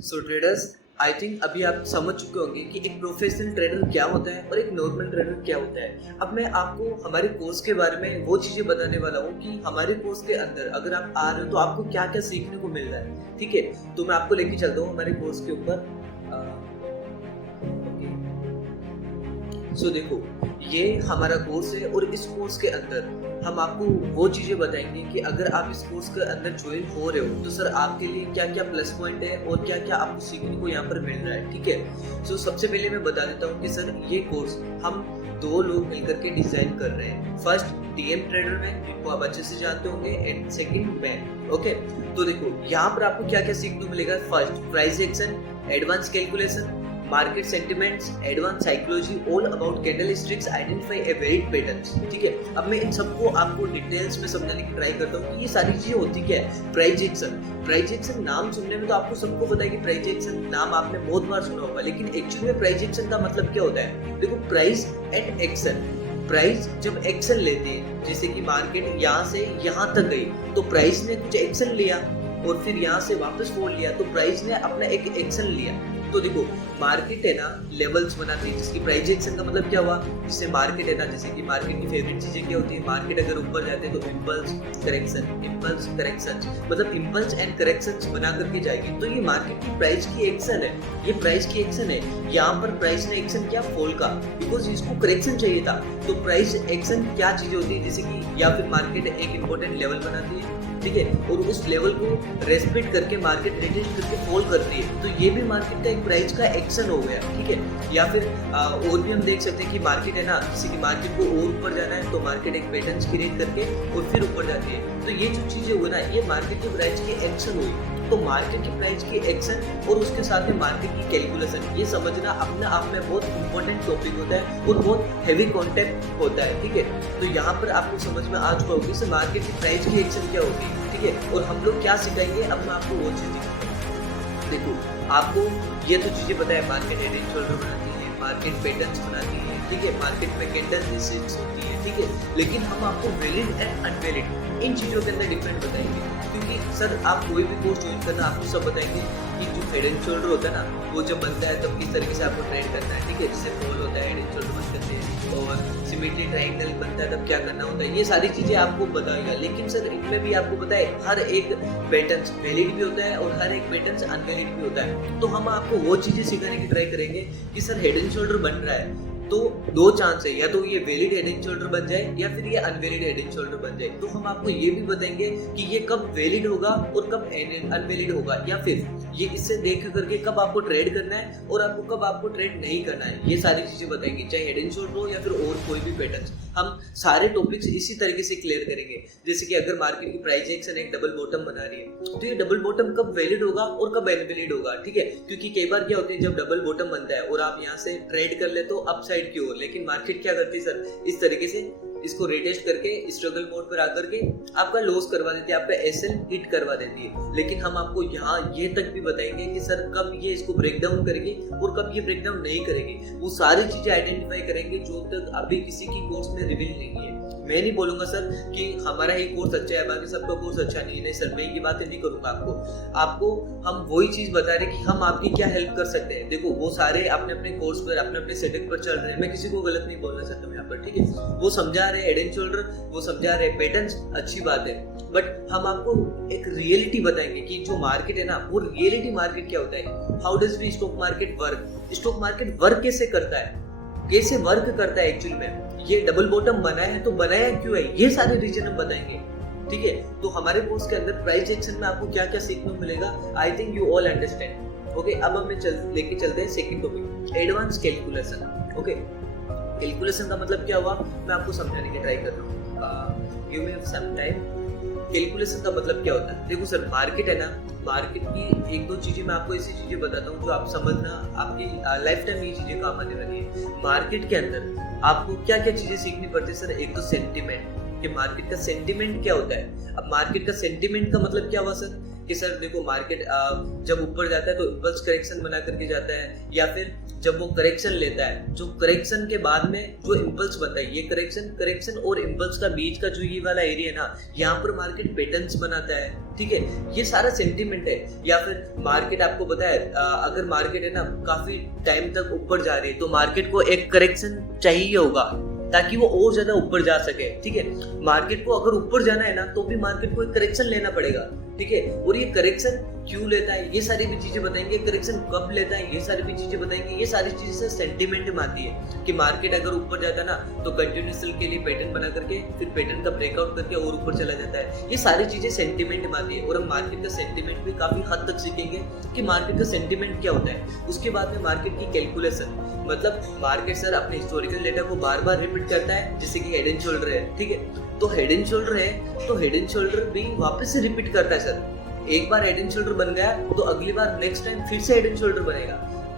So traders, I think अभी आप समझ चुके होंगे कि एक प्रोफेशनल ट्रेडर क्या होता है और एक नॉर्मल ट्रेडर क्या होता है। अब मैं आपको हमारे कोर्स के बारे में वो चीजें बताने वाला हूँ कि हमारे कोर्स के अंदर अगर आप आ रहे हो तो आपको क्या क्या सीखने को मिल रहा है। ठीक है, तो मैं आपको लेके चलता हूँ हमारे कोर्स के ऊपर। सो देखो, ये हमारा कोर्स है और इस कोर्स के अंदर हम आपको वो चीजें बताएंगे कि अगर आप इस कोर्स के अंदर ज्वाइन हो रहे हो तो सर आपके लिए क्या क्या प्लस पॉइंट है और क्या क्या आपको सीखने को यहाँ पर मिल रहा है। ठीक है, सो सबसे पहले मैं बता देता हूँ कि सर ये कोर्स हम दो लोग मिलकर के डिजाइन कर रहे हैं। फर्स्ट टीएम ट्रेडर में, जिनको आप अच्छे से जानते होंगे, एंड सेकंड मैं। ओके, तो देखो यहाँ पर आपको क्या क्या सीखने को मिलेगा। First price action, advance calculation, market sentiments, advance psychology, all about candlesticks, identify A varied patterns. ठीक है, अब मैं इन सबको आपको डिटेल्स में समझाने की ट्राई करता हूँ कि ये सारी चीजें होती क्या है। प्राइस एक्शन नाम सुनने में तो आपको सबको पता है कि प्राइस एक्शन नाम आपने बहुत बार सुना होगा, लेकिन एक्चुअली में प्राइस एक्शन का मतलब क्या होता है। देखो, प्राइस एंड एक्शन, प्राइस जब एक्शन लेती है, जैसे कि मार्केट यहाँ से यहाँ तक गई तो प्राइस ने कुछ एक्शन लिया और फिर यहाँ से वापस फोड़ लिया तो प्राइस ने अपना एक एक्शन लिया। तो देखो, मार्केट है ना लेवल्स बनाती है, जिसकी प्राइस एक्शन का मतलब क्या हुआ। जिससे मार्केट है ना, जैसे कि मार्केट की फेवरेट चीजें क्या होती है, मार्केट अगर ऊपर जाते हैं तो इम्पल्स करेक्शन, मतलब इम्पल्स एंड करेक्शंस बना करके जाएगी। तो ये मार्केट की प्राइस की एक्शन है, ये प्राइस की एक्शन है। यहाँ पर प्राइस ने एक्शन किया फॉल का, बिकॉज इसको करेक्शन चाहिए था। तो प्राइस एक्शन क्या चीज होती है, जैसे कि या फिर मार्केट एक इंपॉर्टेंट लेवल बनाती है, ठीक है, और उस लेवल को रेस्पेक्ट करके मार्केट रिटेस्ट करके फॉल करती है, तो ये भी मार्केट का एक प्राइस का एक्शन हो गया। ठीक है, या फिर और भी हम देख सकते हैं कि मार्केट है ना, किसी की मार्केट को और ऊपर जाना है तो मार्केट एक पैटर्न क्रिएट करके और फिर ऊपर जाती है। तो ये जो चीजें हुई ना, ये मार्केट की प्राइस की एक्शन हुई। तो मार्केट की प्राइस की एक्शन और उसके साथ में मार्केट की कैलकुलेशन, ये समझना अपने आप में बहुत इंपॉर्टेंट टॉपिक होता है और बहुत हैवी कॉन्टेक्ट होता है। ठीक है, तो यहाँ पर आपको समझ में आ चुका होगी कि मार्केट की प्राइस की एक्शन क्या होगी। ठीक है, और हम लोग क्या सिखाएंगे, अब मैं आपको वो चीज दिखाऊंगा। देखो, आपको ये तो चीजें पता है, मार्केट हेड एंड शोल्डर बनाती है, मार्केट पैटर्न्स बनाती है, ठीक है, मार्केट में कैंडलस्टिक्स होती है, ठीक है, लेकिन हम आपको वैलिड एंड अनवैलिड इन चीजों के अंदर डिफरेंट बताएंगे। क्योंकि सर आप कोई भी कोर्स ज्वाइन करना, आपको सब बताएंगे कि जो हेड एंड शोल्डर होता है ना, वो जब बनता है तब किस तरीके से आपको ट्रेड करना है। ठीक है, जिससे फॉल होता है, हेड एंड शोल्डर बन करते हैं, और सिमेट्री ट्रायंगल बनता है तब क्या करना होता है, ये सारी चीजें आपको बताएगा। लेकिन सर इनमें भी आपको पता है हर एक पैटर्न वैलिड भी होता है और हर एक पैटर्न अनवैलिड भी होता है। तो हम आपको वो चीजें सिखाने की ट्राई करेंगे कि सर हेड एंड शोल्डर बन रहा है तो दो चांस है, या तो ये वैलिड हेड एंड शोल्डर बन जाए या फिर ये अनवैलिड हेड एंड शोल्डर बन जाए। तो हम आपको ये भी बताएंगे कि ये कब वैलिड होगा और कब अनवैलिड होगा, या फिर ये इससे देख करके कब आपको ट्रेड करना है और कब आपको ट्रेड नहीं करना है। ये सारी चीजें बताएंगे, चाहे हेड एंड शोल्डर हो या फिर और कोई भी पैटर्न। हम सारे टॉपिक्स इसी तरीके से क्लियर करेंगे। जैसे कि अगर मार्केट की प्राइस एक्शन एक डबल बॉटम बना रही है तो ये डबल बॉटम कब वैलिड होगा और कब अनवैलिड होगा। ठीक है, क्योंकि कई बार क्या होता है, जब डबल बॉटम बनता है और आप यहाँ से ट्रेड कर ले तो अपसाइड की ओर, लेकिन मार्केट क्या करती है सर, इस तरीके से इसको रिटेस्ट करके स्ट्रगल मोड पर आकर के आपका लॉस करवा देती है, आपका एसएल हिट करवा देती है। लेकिन हम आपको यहाँ ये तक भी बताएंगे कि सर कब ये इसको ब्रेक डाउन करेगी और कब ये ब्रेक डाउन नहीं करेगी। वो सारी चीजें आइडेंटिफाई करेंगे जो तक अभी किसी की कोर्स में रिवील नहीं है। मैं नहीं बोलूंगा सर कि हमारा ही कोर्स अच्छा है बाकी सबका कोर्स अच्छा नहीं है, नहीं सर, मैं ये बातें नहीं करूंगा। आपको हम वही चीज बता रहे कि हम आपकी क्या हेल्प कर सकते हैं। देखो, वो सारे अपने अपने कोर्स पर अपने अपने सेटअप पर चल रहे हैं, मैं किसी को गलत नहीं बोलना चाहता हूँ यहाँ पर। ठीक है, वो समझा रहे हेड एंड शोल्डर, वो समझा रहे पैटर्न्स, अच्छी बात है, बट हम आपको एक रियलिटी बताएंगे कि जो मार्केट है ना, वो रियलिटी मार्केट क्या होता है। How does the stock market work, stock market work कैसे करता है, कैसे वर्क करता है एक्चुअल में, ये डबल बॉटम बना है तो बनाया क्यों है, ये सारे रीजन हम बताएंगे। ठीक है, तो हमारे कोर्स के अंदर प्राइस एक्शन में आपको क्या क्या सीखने को मिलेगा, I think you all understand. Okay, अब हम लेके चलते हैं second topic, advance calculation. Okay, calculation का मतलब क्या हुआ, मैं आपको समझाने की ट्राई कर रहा हूँ। You may have some time. Calculation का मतलब क्या होता है, देखो सर, मार्केट है ना, मार्केट की एक दो चीजें मैं आपको ऐसी चीजें बताता हूँ जो आप समझना, आपकी लाइफ टाइम ये चीजें काम आने वाली है। मार्केट के अंदर आपको क्या क्या चीजें सीखनी पड़ती है सर, एक तो सेंटिमेंट, कि मार्केट का सेंटिमेंट क्या होता है। अब मार्केट का सेंटिमेंट का मतलब क्या हुआ सर, कि सर देखो मार्केट जब ऊपर जाता है तो इम्पल्स करेक्शन बना करके जाता है, या फिर जब वो करेक्शन लेता है, जो करेक्शन के बाद में जो इम्पल्स बनता है, ये करेक्शन और इम्पल्स का बीच का जो ये वाला एरिया है ना, यहाँ पर मार्केट पैटर्न्स बनाता है, ठीक है। ये सारा सेंटीमेंट है। या फिर मार्केट आपको पता है अगर मार्केट है ना काफी टाइम तक ऊपर जा रही है तो मार्केट को एक करेक्शन चाहिए होगा ताकि वो और ज्यादा ऊपर जा सके, ठीक है। मार्केट को अगर ऊपर जाना है ना तो भी मार्केट को एक करेक्शन लेना पड़ेगा, ठीक है। और ये करेक्शन क्यों लेता है ये सारी भी चीजें बताएंगे, करेक्शन कब लेता है ये सारी भी चीजें बताएंगे। ये सारी चीजें से सेंटीमेंट में आती है कि मार्केट अगर ऊपर जाता है ना तो कंटिन्यूअसली के लिए पैटर्न बना करके फिर पैटर्न का ब्रेकआउट करके और ऊपर चला जाता है। ये सारी चीजें सेंटीमेंट में आती है और हम मार्केट का सेंटीमेंट भी काफी हद तक सीखेंगे कि मार्केट का सेंटीमेंट क्या होता है। उसके बाद में मार्केट की कैलकुलेशन, मतलब मार्केट सर अपने हिस्टोरिकल डेटा को बार बार रिपीट करता है, जैसे कि हेड एंड शोल्डर है, ठीक है। तो हेड एंड शोल्डर है तो हेड एंड शोल्डर भी वापस से रिपीट करता है सर। एक बार हेड एंड शोल्डर बन गया तो अगली बार नेक्स्ट टाइम फिर से हेड एंड शोल्डर बनेगा।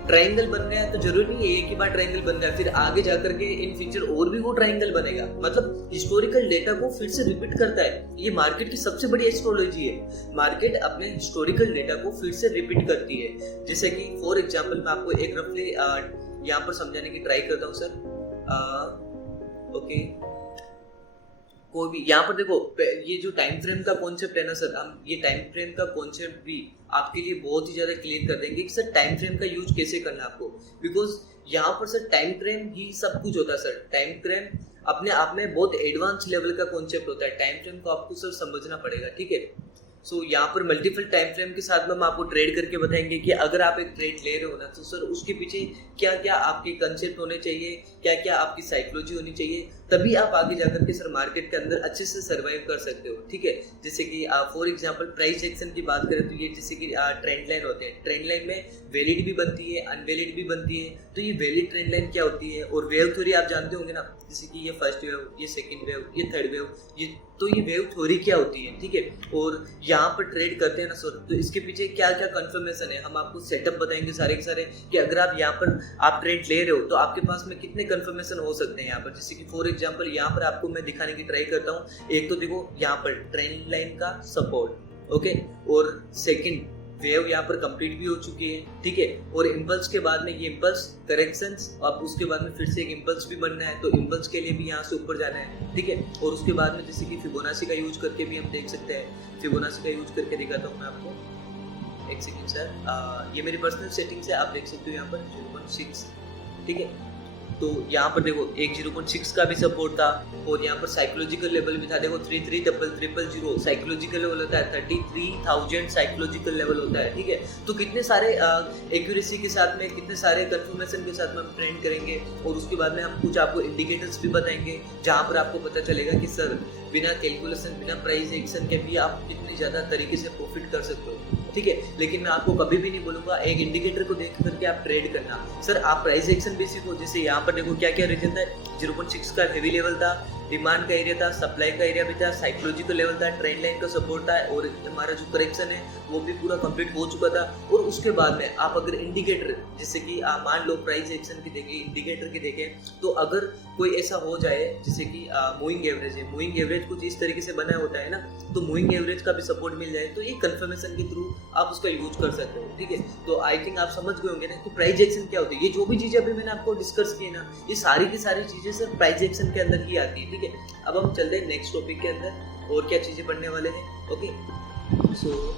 ट्रायंगल बन गया तो जरूरी नहीं है एक ही बार ट्रायंगल बन गया, फिर आगे जाकर के इन फ्यूचर और भी वो ट्रायंगल बनेगा। मतलब हिस्टोरिकल डेटा को फिर से रिपीट करता है। ये मार्केट की सबसे बड़ी एस्ट्रोलॉजी है। मार्केट अपने हिस्टोरिकल डेटा को फिर से रिपीट करती है। जैसे कि फॉर एग्जांपल मैं आपको एक रफली यहाँ पर समझाने की ट्राई करता हूँ सर। ओके, कोई भी यहाँ पर देखो, ये जो टाइम फ्रेम का कॉन्सेप्ट है ना सर, हम ये टाइम फ्रेम का कॉन्सेप्ट भी आपके लिए बहुत ही ज्यादा क्लियर कर देंगे कि सर टाइम फ्रेम का यूज कैसे करना है आपको। बिकॉज यहाँ पर सर टाइम फ्रेम ही सब कुछ होता है सर। टाइम फ्रेम अपने आप में बहुत एडवांस लेवल का कॉन्सेप्ट होता है। टाइम फ्रेम को आपको सर समझना पड़ेगा, ठीक है। सो यहाँ पर मल्टीपल टाइम फ्रेम के साथ में हम आपको ट्रेड करके बताएंगे कि अगर आप एक ट्रेड ले रहे हो ना तो सर उसके पीछे क्या क्या आपके कंसेप्ट होने चाहिए, क्या क्या आपकी साइकोलॉजी होनी चाहिए, तभी आप आगे जाकर के सर मार्केट के अंदर अच्छे से सर्वाइव कर सकते हो, ठीक है। जैसे कि फॉर एग्जांपल प्राइस एक्शन की बात करें तो ये जैसे कि ट्रेंड लाइन होते हैं। ट्रेंड लाइन में वैलिड भी बनती है, अनवैलिड भी बनती है। तो ये वैलिड ट्रेंड लाइन क्या होती है, और वेव थ्योरी आप जानते होंगे ना, जैसे कि ये फर्स्ट वेव, ये सेकंड वेव, ये थर्ड वेव, ये तो ये वेव थ्योरी क्या होती है, ठीक है। और यहाँ पर ट्रेड करते हैं ना सर तो इसके पीछे क्या क्या कंफर्मेशन है, हम आपको सेटअप बताएंगे सारे के सारे कि अगर आप यहाँ पर आप ट्रेड ले रहे हो तो आपके पास में कितने कंफर्मेशन हो सकते हैं यहाँ पर। जैसे कि फॉर एग्जांपल यहाँ पर आपको मैं दिखाने की ट्राई करता हूँ। एक तो देखो यहाँ पर ट्रेंड लाइन का सपोर्ट, ओके, और सेकंड वेव यहाँ पर कंप्लीट भी हो चुकी है, ठीक है। और इम्पल्स के बाद में ये इम्पल्स करेक्शंस, अब उसके बाद में फिर से एक इम्पल्स भी बनना है तो इम्पल्स के लिए भी यहाँ से ऊपर जाना है, ठीक है। और उसके बाद में जैसे कि फिबोनाची का यूज करके भी हम देख सकते हैं। फिबोनाची का यूज करके दिखाता हूँ मैं आपको, एक सेकंड सर। ये मेरी पर्सनल सेटिंग्स है, आप देख सकते हो यहाँ पर 0.6, ठीक है। तो यहाँ पर देखो एक 0.6 का भी सपोर्ट था और यहाँ पर साइकोलॉजिकल लेवल भी था। देखो 3300 साइकोलॉजिकल लेवल होता है, 33,000 साइकोलॉजिकल लेवल होता है, ठीक है। तो कितने सारे एक्यूरेसी के साथ में, कितने सारे कंफर्मेशन के साथ में हम ट्रेंड करेंगे और उसके बाद में हम कुछ आपको इंडिकेटर्स भी बताएंगे जहाँ पर आपको पता चलेगा कि सर बिना कैलकुलेशन, बिना प्राइस एक्शन के भी आप कितनी ज़्यादा तरीके से प्रॉफिट कर सकते हो, ठीक है। लेकिन मैं आपको कभी भी नहीं बोलूंगा एक इंडिकेटर को देख करके आप ट्रेड करना। सर आप प्राइस एक्शन बेसिक हो, जैसे यहाँ पर देखो क्या क्या रीजन था। 0.6 का हेवी लेवल था, डिमांड का एरिया था, सप्लाई का एरिया भी था, साइकोलॉजिकल लेवल था, ट्रेंड लाइन का सपोर्ट था और हमारा जो करेक्शन है वो भी पूरा कंप्लीट हो चुका था। और उसके बाद में आप अगर इंडिकेटर, जैसे कि मान लो प्राइस एक्शन की देखें, इंडिकेटर की देखें, तो अगर कोई ऐसा हो जाए जैसे कि मूविंग एवरेज है, मूविंग एवरेज कुछ इस तरीके से बना होता है ना, तो मूविंग एवरेज का भी सपोर्ट मिल जाए तो ये कंफर्मेशन के थ्रू आप उसका यूज कर सकते हो, ठीक है। तो आई थिंक आप समझ गए होंगे ना कि प्राइस एक्शन क्या होती है। ये जो भी चीजें अभी मैंने आपको डिस्कस की ना, ये सारी की सारी चीजें सर प्राइस एक्शन के अंदर ही आती है, ठीक है। अब हम चलते हैं नेक्स्ट टॉपिक के अंदर और क्या चीजें पढ़ने वाले हैं, ओके। सो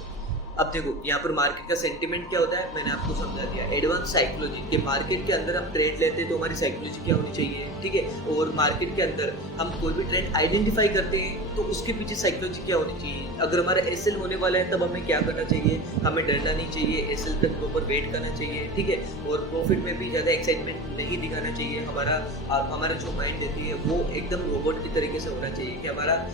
अब देखो यहाँ पर मार्केट का सेंटीमेंट क्या होता है मैंने आपको समझा दिया। एडवांस साइकोलॉजी के मार्केट के अंदर हम ट्रेड लेते हैं तो हमारी साइकोलॉजी क्या होनी चाहिए, ठीक है। और मार्केट के अंदर हम कोई भी ट्रेंड आइडेंटिफाई करते हैं तो उसके पीछे साइकोलॉजी क्या होनी चाहिए। अगर हमारा एसएल होने वाला है तब हमें क्या करना चाहिए, हमें डरना नहीं चाहिए, एसएल तक प्रॉपर वेट करना चाहिए, ठीक है। और प्रॉफिट में भी ज़्यादा एक्साइटमेंट नहीं दिखाना चाहिए। हमारा जो माइंड रहती है वो एकदम रोबोट की तरीके से होना चाहिए कि हमारा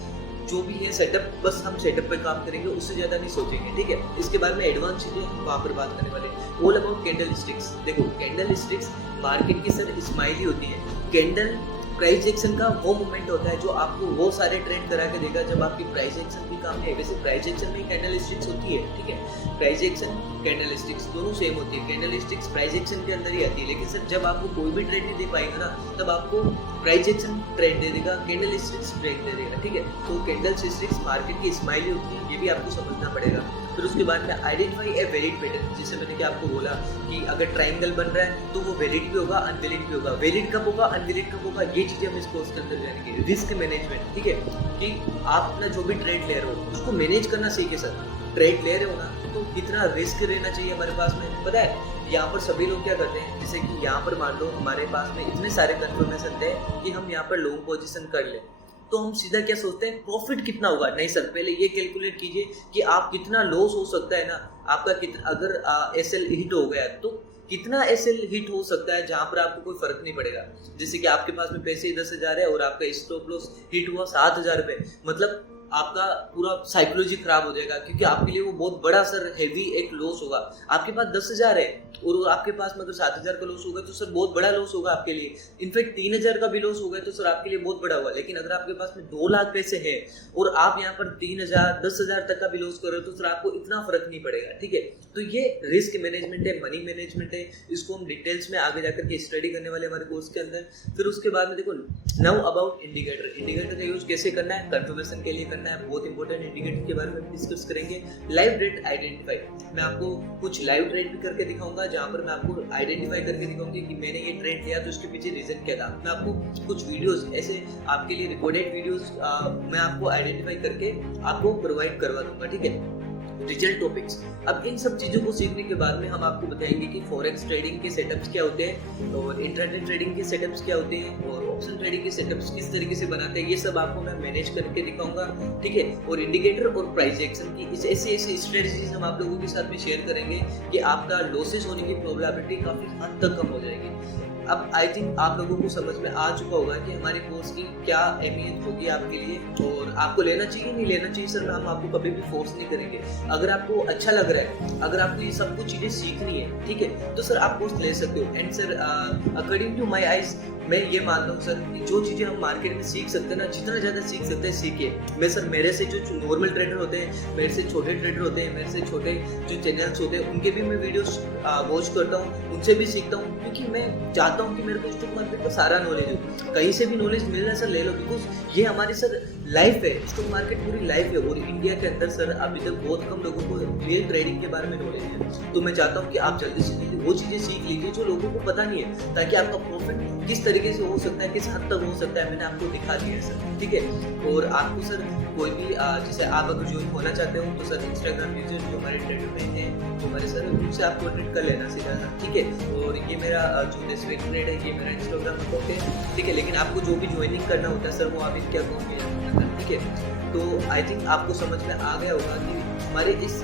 जो भी है सेटअप, बस हम सेटअप पे काम करेंगे, उससे ज़्यादा नहीं सोचेंगे, ठीक है। इसके बाद में एडवांस चीज़ें हम वहाँ पर बात करने वाले हैं। All about candle sticks. देखो कैंडल स्टिक्स मार्केट की सर स्माइली होती है। कैंडल प्राइस एक्शन का वो मोमेंट होता है जो आपको वो सारे ट्रेड करा के देगा जब आपकी प्राइस एक्शन भी काम है। वैसे प्राइस एक्शन में कैंडल स्टिक्स होती है, ठीक है। प्राइस एक्शन कैंडल स्टिक्स दोनों सेम होती है। कैंडल स्टिक्स प्राइस एक्शन के अंदर ही आती है, लेकिन सर जब आपको कोई भी ट्रेड नहीं दे पाएगा ना तब आपको प्राइस एक्शन ट्रेड दे देगा, कैंडल स्टिक्स ट्रेड दे देगा, ठीक है। तो कैंडल स्टिक्स मार्केट की स्माइली होती है, ये भी आपको समझना पड़ेगा। फिर उसके बाद में आइडेंटिफाई ए वैलिड पैटर्न, जैसे मैंने क्या आपको बोला कि अगर ट्राइंगल बन रहा है तो वो वैलिड भी होगा, अनवैलिड भी होगा। वैलिड कब होगा, अनवैलिड कब होगा, ये चीजें हम इस कोर्स के अंदर जानेंगे। रिस्क मैनेजमेंट, ठीक है, कि आप अपना जो भी ट्रेड ले रहे हो उसको मैनेज करना सीखे सर। ट्रेड ले रहे हो ना तो कितना रिस्क रहना चाहिए हमारे पास में, पता है यहाँ पर सभी लोग क्या करते हैं, जैसे कि यहाँ पर मान लो हमारे पास में इतने सारे कंफर्मेशन थे कि हम यहाँ पर लॉन्ग पोजीशन कर ले, तो हम सीधा क्या सोचते हैं, प्रॉफिट कितना होगा। नहीं सर, पहले ये कैलकुलेट कीजिए कि आप कितना लॉस हो सकता है ना आपका, कितना अगर एसएल हिट हो गया तो कितना एसएल हिट हो सकता है जहां पर आपको कोई फर्क नहीं पड़ेगा। जैसे कि आपके पास में पैसे 10,000 है और आपका स्टॉप लॉस हिट हुआ 7,000 रुपये, मतलब आपका पूरा साइकोलॉजी खराब हो जाएगा, क्योंकि आपके लिए वो बहुत बड़ा सर हेवी एक लॉस होगा। आपके पास 10,000 है और आपके पास मतलब 7,000 का लॉस होगा तो सर बहुत बड़ा लॉस होगा आपके लिए। इनफैक्ट 3,000 का भी लॉस होगा तो सर आपके लिए बहुत बड़ा हुआ। लेकिन अगर आपके पास में 2 लाख पैसे है और आप यहाँ पर 3,000 10,000 तक का भी लॉस कर रहे हो तो सर आपको इतना फर्क नहीं पड़ेगा, ठीक है। तो ये रिस्क मैनेजमेंट है, मनी मैनेजमेंट है, इसको हम डिटेल्स में आगे जाकर के स्टडी करने वाले हमारे कोर्स के अंदर। फिर उसके बाद में देखो नाउ अबाउट इंडिकेटर, इंडिकेटर का यूज कैसे करना है, कंफर्मेशन के लिए करना है, बहुत इंपॉर्टेंट इंडिकेटर के बारे में डिस्कस करेंगे। लाइव ट्रेड आइडेंटिफाई, मैं आपको कुछ लाइव ट्रेड भी करके दिखाऊंगा जहां पर मैं आपको आइडेंटिफाई करके दिखाऊंगी कि मैंने ये ट्रेड लिया तो उसके पीछे रीजन क्या था। मैं आपको कुछ वीडियोस ऐसे आपके लिए रिकॉर्डेड वीडियोस मैं आपको आइडेंटिफाई करके आपको प्रोवाइड करवा दूंगा, ठीक है। रिजल्ट टॉपिक्स, अब इन सब चीजों को सीखने के बाद में हम आपको बताएंगे कि फॉरेक्स ट्रेडिंग के सेटअप्स क्या होते हैं और इंट्राडे ट्रेडिंग के सेटअप्स क्या होते हैं और ऑप्शन ट्रेडिंग के सेटअप्स किस तरीके से बनाते हैं, ये सब आपको मैं मैनेज करके दिखाऊंगा, ठीक है। और इंडिकेटर और प्राइस एक्शन की ऐसे ऐसे स्ट्रेटजीज हम आप लोगों के साथ में शेयर करेंगे कि आपका लॉसेस होने की प्रोबेबिलिटी काफी हद तक कम हो जाएगी। अब आई थिंक आप लोगों को समझ में आ चुका होगा कि हमारे कोर्स की क्या अहमियत होगी आपके लिए और आपको लेना चाहिए नहीं लेना चाहिए। सर हम आपको कभी भी फोर्स नहीं करेंगे। अगर आपको अच्छा लग रहा है, अगर आपको ये सब कुछ चीजें सीखनी है, ठीक है, तो सर आप कोर्स ले सकते हो। And sir according to my eyes मैं ये मानता हूँ सर कि जो चीजें हम मार्केट में सीख सकते हैं ना, जितना ज्यादा सीख सकते हैं सीखिए। मैं सर मेरे से जो नॉर्मल ट्रेडर होते हैं, मेरे से छोटे ट्रेडर होते हैं, मेरे से छोटे जो चैनल्स होते हैं उनके भी मैं वीडियोस वॉच करता हूँ, उनसे भी सीखता हूँ, क्योंकि मैं चाहता हूँ कि मेरे को स्टॉक मार्केट का सारा नॉलेज हो। कहीं से भी नॉलेज मिल रहा है सर ले लो, बिकॉज ये हमारी सर लाइफ है, स्टॉक मार्केट पूरी लाइफ है। और इंडिया के अंदर सर अभी तक बहुत कम लोगों को रियल ट्रेडिंग के बारे में नॉलेज है। तो मैं चाहता हूँ कि आप जल्दी से जल्दी वो चीजें सीख लीजिए जो लोगों को पता नहीं है, ताकि आपका प्रॉफिट किस तरीके से हो सकता है, किस हद तक हो सकता है, मैंने आपको दिखा दिया है सर, ठीक है। और आपको सर कोई भी जैसे आप अगर ज्वाइन होना चाहते हो तो सर इंस्टाग्राम यूजर जो हमारे ट्रेडर में हैं, जो हमारे सर उनसे आप कॉन्टेक्ट कर लेना सीधा, ठीक है। और ये मेरा जो स्विंग ट्रेड है, ये मेरा इंस्टाग्राम अकाउंट है, ठीक है। लेकिन आपको जो भी ज्वाइनिंग करना होता है सर वो आप इनके अकाउंट में जाना होता है, ठीक है। तो आई थिंक आपको समझ में आ गया होगा कि हमारे इस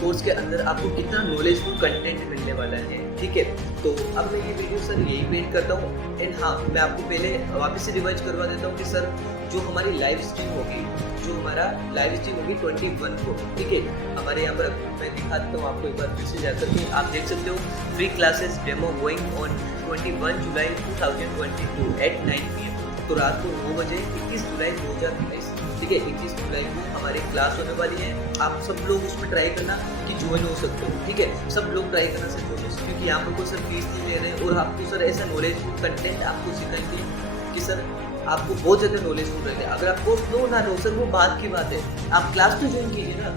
कोर्स के अंदर आपको कितना नॉलेजफुल कंटेंट मिलने वाला है, ठीक है। तो अब मैं ये वीडियो सर यही पेंट करता हूँ। एंड हाँ, मैं आपको पहले वापस से रिवाइज करवा देता हूँ कि सर जो हमारी लाइव स्ट्रीम होगी, जो हमारा लाइव स्ट्रीम होगी 21 को, ठीक है। हमारे यहाँ पर मैं दिखा देता हूँ आपको एक बार फिर से जाकर के, आप देख सकते हो free classes demo going on 21 July 2022 at 9 PM। तो रात को 9 बजे 21 जुलाई 2022, ठीक है, 21 जुलाई को हमारी क्लास होने वाली है। आप सब लोग उसमें ट्राई करना कि ज्वाइन हो सकते हो, ठीक है। सब लोग ट्राई करना सर ज्वाइन हो, क्योंकि यहाँ पर कोई सर फीस नहीं ले रहे हैं और आपको सर ऐसा नॉलेजफुल कंटेंट आपको सिखाएंगे कि सर आपको बहुत ज़्यादा नॉलेजफुल रहेगा। अगर आप कोर्स लो ना लो सर वो बात की बात है, आप क्लास तो ज्वाइन कीजिए ना।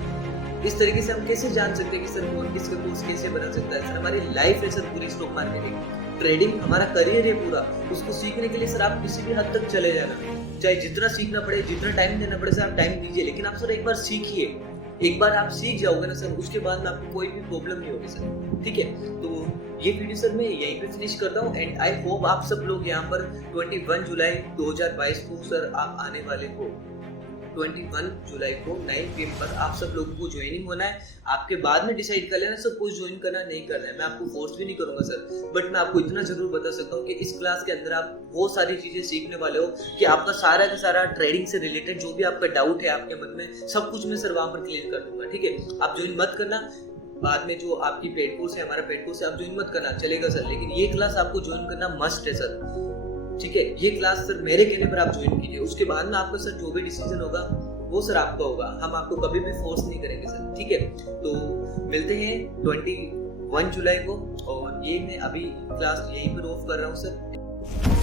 इस तरीके से हम कैसे जान सकते हैं कि सर कौन किसका कोर्स कैसे बना सकता है। सर हमारी लाइफ है सर पूरी स्टॉक मार्केटिंग, ट्रेडिंग हमारा करियर है पूरा। उसको सीखने के लिए सर आप किसी भी हद तक चले जाना, चाहे जितना सीखना पड़े, जितना टाइम देना पड़े सर आप टाइम दीजिए। लेकिन आप सर एक बार सीखिए, एक बार आप सीख जाओगे ना सर, उसके बाद में आपको कोई भी प्रॉब्लम नहीं होगी सर, ठीक है। तो ये वीडियो सर मैं यहीं पे फिनिश करता हूँ। एंड आई होप आप सब लोग यहाँ पर 21 जुलाई 2022 को सर आप आने वाले को 21 जुलाई को 9 PM पर आप सब लोगों को ज्वाइनिंग होना है। आपके बाद में डिसाइड कर लेना सब कुछ ज्वाइन करना नहीं करना है, मैं आपको फोर्स भी नहीं करूंगा सर। बट मैं आपको इतना जरूर बता सकता हूँ कि इस क्लास के अंदर आप बहुत सारी चीजें सीखने वाले हो कि आपका सारा का सारा ट्रेडिंग से रिलेटेड जो भी आपका डाउट है आपके मन में, सब कुछ मैं सर वहां पर क्लियर कर दूंगा, ठीक है। आप ज्वाइन मत करना, बाद में जो आपकी पेड कोर्स है, हमारा पेड कोर्स है, आप ज्वाइन मत करना, चलेगा सर। लेकिन ये क्लास आपको ज्वाइन करना मस्ट है सर, ठीक है। ये क्लास सर मेरे कहने पर आप ज्वाइन कीजिए, उसके बाद में आपका सर जो भी डिसीजन होगा वो सर आपका होगा, हम आपको कभी भी फोर्स नहीं करेंगे सर, ठीक है। तो मिलते हैं 21 जुलाई को, और ये मैं अभी क्लास यहीं पर ऑफ कर रहा हूँ सर।